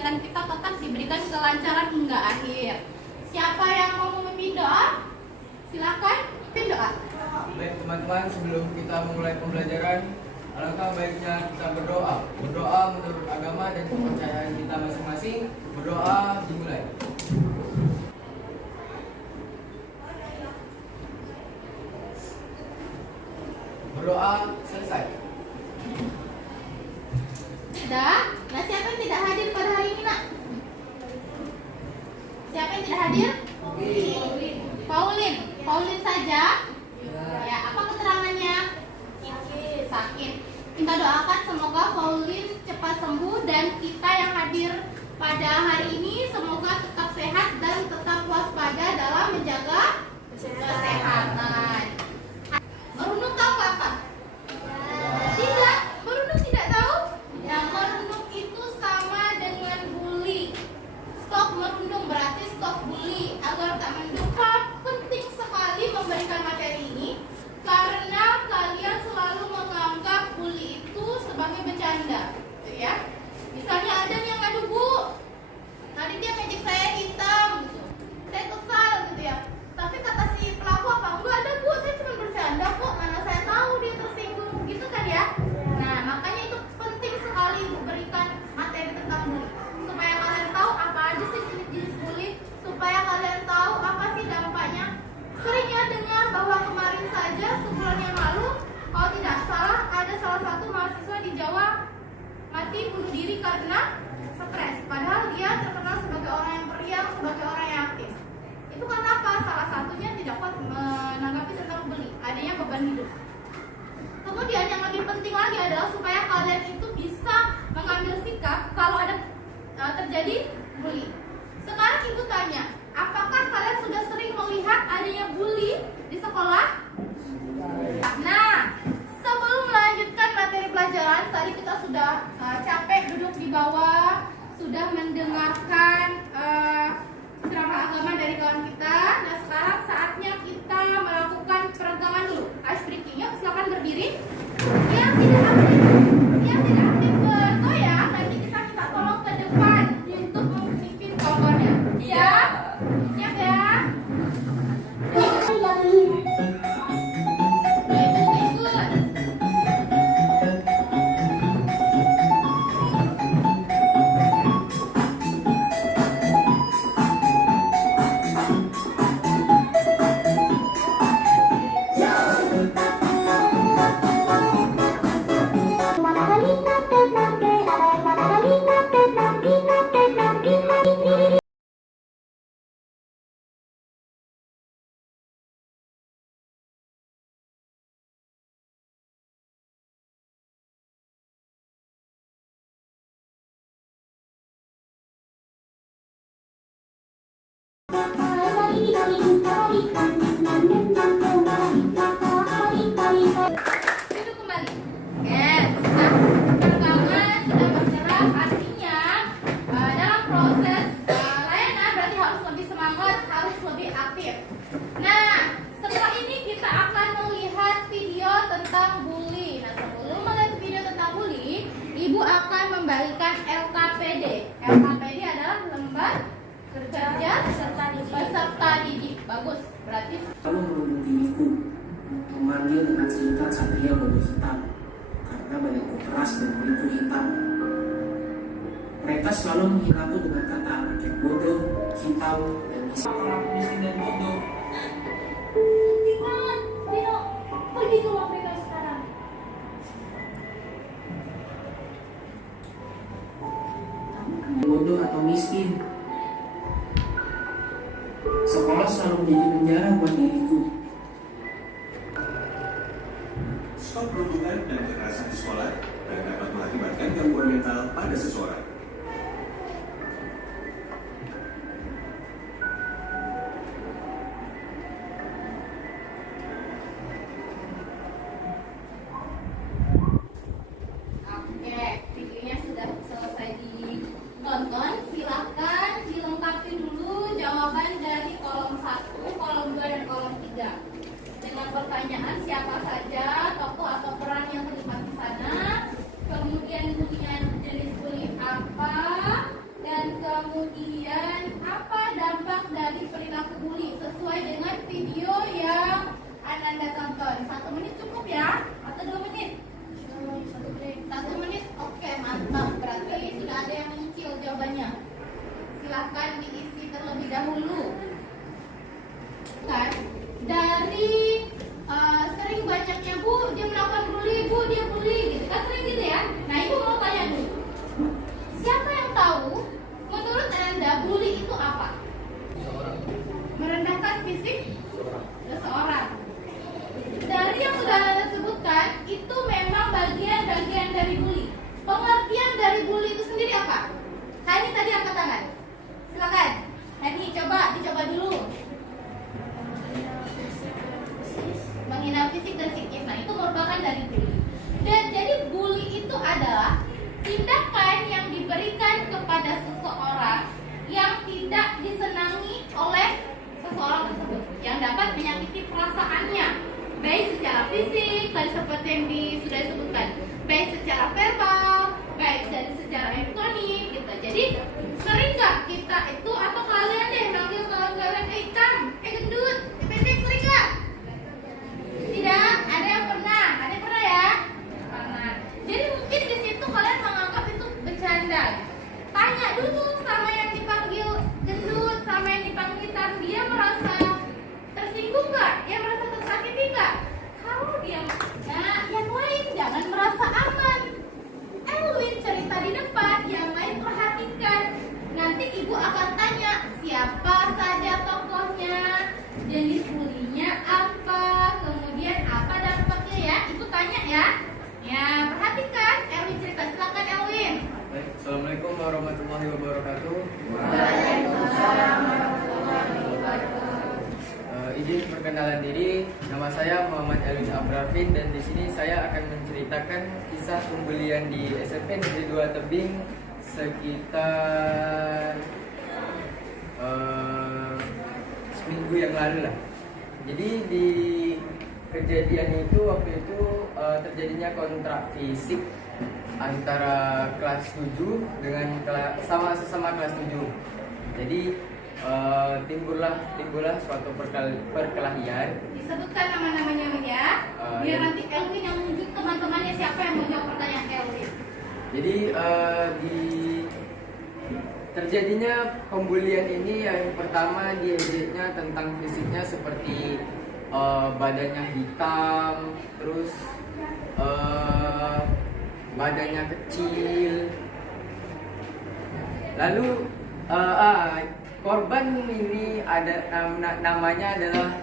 kegiatan kita tetap diberikan kelancaran hingga akhir. Siapa yang mau memimpin doa? Silakan pimpin doa. Baik teman-teman, sebelum kita memulai pembelajaran, alangkah baiknya kita berdoa. Berdoa menurut agama dan kepercayaan kita masing-masing. Berdoa dimulai. Berdoa selesai. Sudah? Nah, siapa yang tidak hadir pada hari ini, nak? Siapa yang tidak hadir? Pauline saja. Ya, apa keterangannya? Sakit. Kita doakan semoga Pauline cepat sembuh dan kita yang hadir pada hari ini semoga tetap sehat dan tetap waspada dalam menjaga kesehatan. Merunung tahu nggak apa? Tidak. Merunung tidak tahu? Yang merunung itu sama dengan bully. Stop merundung berarti stop bully agar tak mendung. Penting sekali memberikan materi ini karena kalian selalu menganggap bully itu sebagai bercanda, gitu ya. Misalnya ada yang ngadu, Bu, tadi dia ngejek saya hitam, gitu. Saya kesal, gitu ya. Tapi kata si pelaku apa? Enggak ada, Bu, saya cuma bercanda kok. Mana saya tahu dia tersinggung, gitu kan ya. Nah, makanya itu penting sekali berikan materi tentang bully supaya kalian tahu apa aja sih jenis-jenis bully, supaya kalian tahu apa sih dampaknya. Sering ya dengar bahwa kemarin saja sebulan yang lalu, kalau tidak salah ada salah satu mahasiswa di Jawa mati bunuh diri karena stres. Padahal dia terkenal sebagai orang yang periang, sebagai orang yang aktif. Itu karena apa? Salah satunya tidak kuat menanggapi tentang bully, adanya beban hidup. Kemudian yang lebih penting lagi adalah supaya kalian itu bisa mengambil sikap kalau ada terjadi bully. Sekarang ibu tanya, apakah kalian sudah sering melihat adanya bully di sekolah? Nah, sebelum melanjutkan materi pelajaran, tadi kita sudah capek duduk di bawah, sudah mendengarkan ceramah agama dari kawan kita. Nah, sekarang saatnya kita melakukan peregangan dulu. Ice breaking, yuk silakan berdiri. Yang tidak aktif bergoyang, nanti kita minta tolong ke depan untuk memimpin kawan-kawannya. Siap? Siap ya? Duduk kembali. Yes. Nah, peregangan sudah bergerak, artinya dalam proses layanan berarti harus lebih semangat, harus lebih aktif. Nah, setelah ini kita akan melihat video tentang bully. Nah, sebelum melihat video tentang bully, Ibu akan membagikan LKPD. LKPD adalah lembar kerja peserta didik. Bagus, berarti Kamu merundung diriku, memanggil dengan singkat Satria Bodoh Hitam, karena badanku keras dan kulitku hitam. Mereka selalu menghinaku dengan kata anak yang bodoh, hitam, dan miskin dan bodoh. Dino, pergi ke ruang mereka sekarang. Bodoh atau miskin. Sekolah selalu menjadi penjara buat diriku. Stop perundungan dan kekerasan di sekolah dan dapat mengakibatkan gangguan mental pada seseorang. Oke, videonya sudah selesai ditonton. Silakan dilengkapi dulu jawaban dari kolom 1, kolom 2, dan kolom 3 dengan pertanyaan siapa saja tokoh atau peran yang terlibat di sana, kemudian bunyinya jenis bully apa, secara verbal, baik dari secara elektronik gitu. Jadi sering nggak kita itu atau kalian deh manggil kawan kalian hitam, gendut, pendek, sering nggak? Tidak, ada yang pernah ya? Pernah. Jadi mungkin di situ kalian menganggap itu bercanda. Tanya dulu sama yang dipanggil gendut, sama yang dipanggil hitam, dia merasa tersinggung nggak? Dia merasa tersakiti nggak? Kalau dia, nah yang lain jangan merasa aman. Elwin cerita di depan, yang lain perhatikan. Nanti ibu akan tanya siapa saja tokohnya, jenis bulinya apa, kemudian apa dampaknya ya. Ibu tanya ya. Ya perhatikan, Elwin cerita. Silakan Elwin. Baik, Assalamualaikum warahmatullahi wabarakatuh. Waalaikumsalam warahmatullahi wabarakatuh. Izin perkenalan diri, nama saya Muhammad Elwin Abrafin dan di sini saya akan menceritakan kisah pembulian di SMP Negeri 2 Tebing sekitar seminggu yang lalu lah. Jadi di kejadian itu waktu itu terjadinya kontrak fisik antara kelas 7 dengan sesama kelas 7. Jadi timbullah suatu perkelahian. Disebutkan nama-namanya ya. Biar nanti Elwin yang menunjuk teman-temannya siapa yang mau jawab pertanyaan Elwin. Jadi terjadinya pembulian ini yang pertama diejeknya tentang fisiknya seperti badannya hitam, terus badannya kecil. Lalu korban ini ada namanya adalah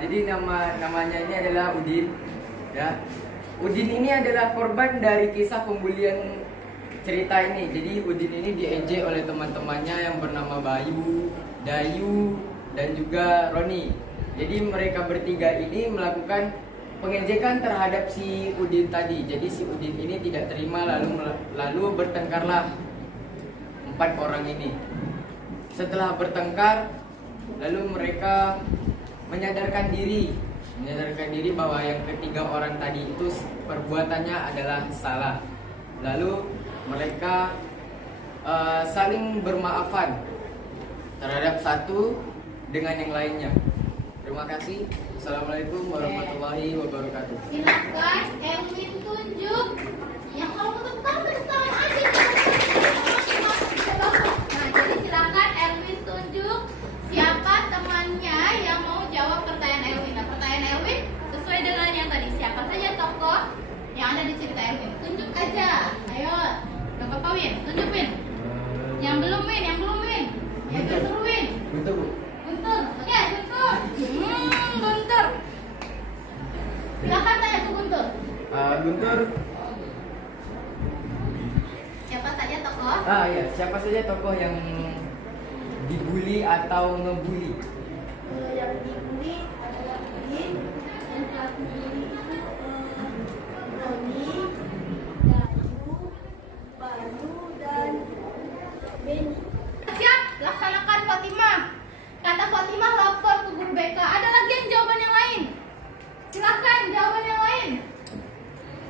jadi namanya ini adalah Udin ya. Udin ini adalah korban dari kisah pembulian cerita ini. Jadi Udin ini diejek oleh teman-temannya yang bernama Bayu, Dayu, dan juga Roni. Jadi mereka bertiga ini melakukan pengejekan terhadap si Udin tadi. Jadi si Udin ini tidak terima lalu bertengkarlah 4 orang ini. Setelah bertengkar, lalu mereka menyadarkan diri bahwa yang ketiga orang tadi itu perbuatannya adalah salah. Lalu mereka saling bermaafan terhadap satu dengan yang lainnya. Terima kasih. Assalamualaikum warahmatullahi wabarakatuh. Silakan Elwin tunjuk. Yang kalau tepuk tangan aja. Nah, jadi silakan Elwin tunjuk siapa temannya yang mau jawab pertanyaan Elwin. Nah, pertanyaan Elwin sesuai dengan yang tadi. Siapa saja tokoh yang ada di cerita Elwin. Tunjuk aja. Ayo. Gak apa-apa Win. Tunjuk Win. Yang belum Win. Yang disuruh Win. Betul, Bu. Guntur. Oke, Guntur. Guntur. Silakan tanya ke Guntur. Guntur. Siapa saja tokoh? Ya, siapa saja tokoh yang dibully atau ngebully? Yang dibully adalah Udin, dan pelaku bully itu Roni, Dayu, Bayu, dan Beni. Siap, laksanakan Fatimah. Kata Fatimah lapor ke guru BK. Ada lagi yang jawaban yang lain? Silakan jawaban yang lain.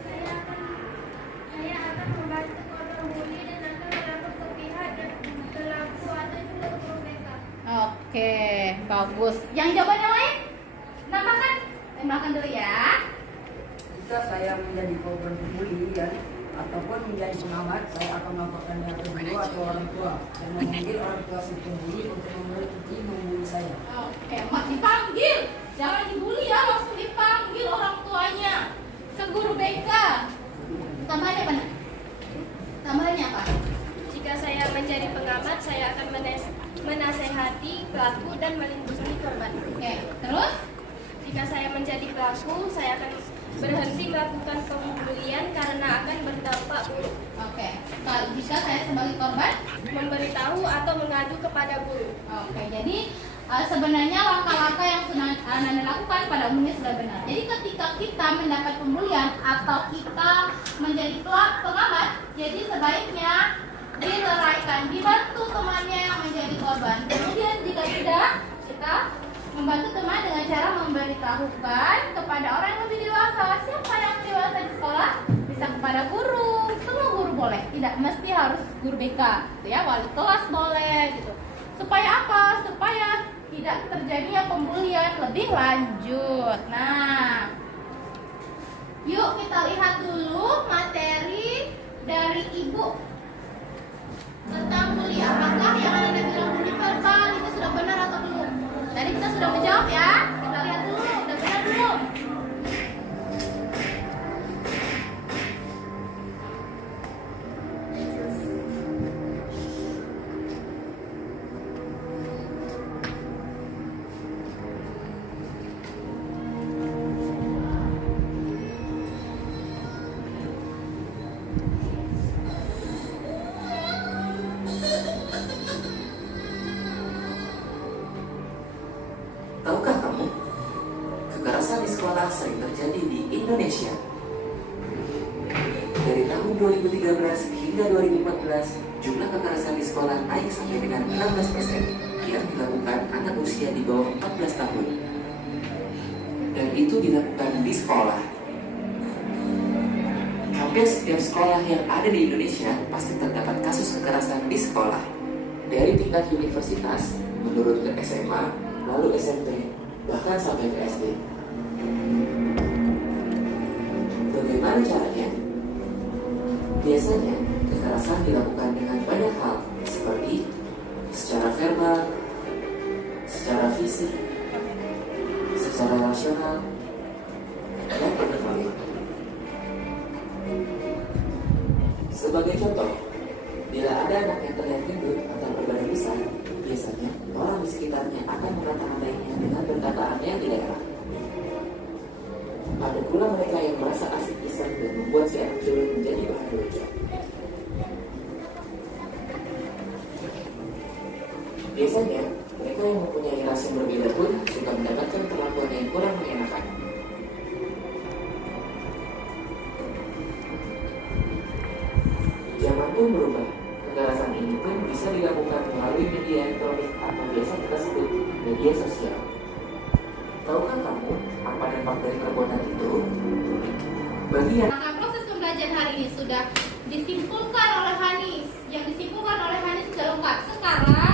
Saya akan membantu korban bully dan akan melapor ke pihak dan pelaku atau juga ke guru BK. Oke, bagus. Yang jawaban yang lain? Tambahkan dulu ya. Jika saya menjadi korban pembulian ataupun menjadi pengamat, saya akan melaporkannya ke guru atau orang tua dan memanggil orang tua si pembuli untuk memberhenti membuli saya. Oke, Mak dipanggil. Jangan dibully ya, langsung dipanggil orang tuanya ke guru BK. Tambahannya apa? Tambahannya apa? Jika saya menjadi pengamat, saya akan menasehati pelaku dan melindungi korban. Oke, terus? Jika saya menjadi pelaku, saya akan berhenti melakukan pembulian karena akan berdampak buruk. Oke, kalau jika saya sebagai korban? Memberitahu atau mengadu kepada guru. Oke, jadi sebenarnya langkah-langkah yang sudah Anda lakukan pada umumnya sudah benar. Jadi ketika kita mendapat pembulian atau kita menjadi pengamat, jadi sebaiknya dileraikan, dibantu temannya yang menjadi korban. Kemudian jika tidak, kita Membantu teman dengan cara memberitahukan kepada orang yang lebih dewasa. Siapa yang dewasa di sekolah? Bisa kepada guru, semua guru boleh. Tidak mesti harus guru BK, gitu ya. Wali kelas boleh, gitu. Supaya apa? Supaya tidak terjadinya pembulian lebih lanjut. Nah, yuk kita lihat dulu materi dari Ibu tentang bully. Apakah yang Anda bilang bully verbal itu sudah benar atau belum? Tadi kita sudah menjawab ya. Kita lihat dulu, udah benar belum? Tahukah kamu, kekerasan di sekolah sering terjadi di Indonesia. Dari tahun 2013 hingga 2014, jumlah kekerasan di sekolah naik sampai dengan 16% yang dilakukan anak usia di bawah 14 tahun. Dan itu dilakukan di sekolah. Hampir setiap sekolah yang ada di Indonesia pasti terdapat kasus kekerasan di sekolah. Dari tingkat universitas, menurut ke SMA, lalu SMP, bahkan sampai ke SD. Bagaimana caranya? Biasanya, kekerasan dilakukan dengan banyak hal, seperti secara verbal, secara fisik, secara rasional, dan berbagai. Sebagai contoh, bila ada anak yang terlihat gendut atau berbadan besar, biasanya orang di sekitarnya akan mengata-ngatainnya dengan perkataan yang tidak enak. Ada pula mereka yang merasa asik iseng dan membuat si anak culun menjadi bahan lucu. Biasanya, mereka yang mempunyai ras yang berbeda pun suka mendapatkan perlakuan yang kurang mengenakan. Zaman pun berubah. Kekerasan ini pun bisa dilakukan melalui media elektronik atau biasa kita sebut media sosial. Tahukah kamu apa dampak dari perbuatan itu? Bagi yang Maka proses pembelajaran hari ini sudah disimpulkan oleh Hanis. Yang disimpulkan oleh Hanis sudah lengkap. Sekarang